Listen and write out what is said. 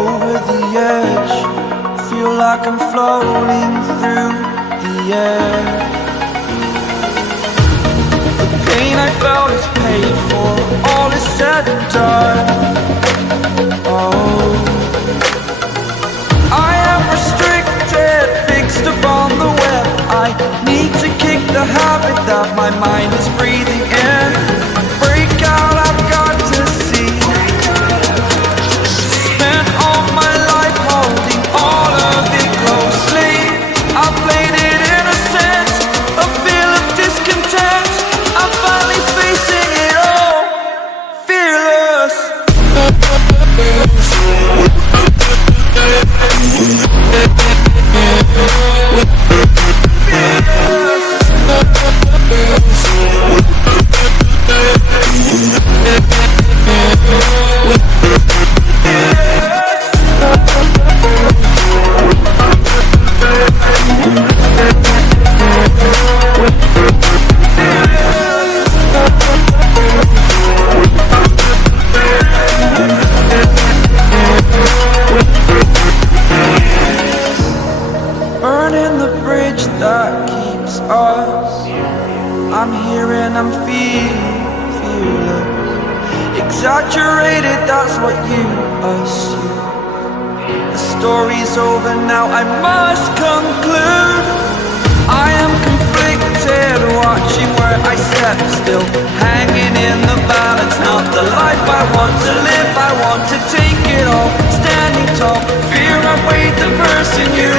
over the edge. Feel like I'm floating through the air. The pain I felt is paid for, all is said and done. Oh, I am restricted, fixed upon the web. I need to kick the habit that my mind is breathing in. Break out, I've got to see. Spent all my life holding all of it closely. I played it innocent, a feel of discontent. I'm finally facing it all, fearless. Burning the bridge that keeps us. I'm here and I'm feeling fearless. Exaggerated, that's what you assume. The story's over now, I must conclude. I am conflicted, watching where I step still, hanging in the balance. Not the life I want to live, I want to take it all. Standing tall, fear I weighed the person you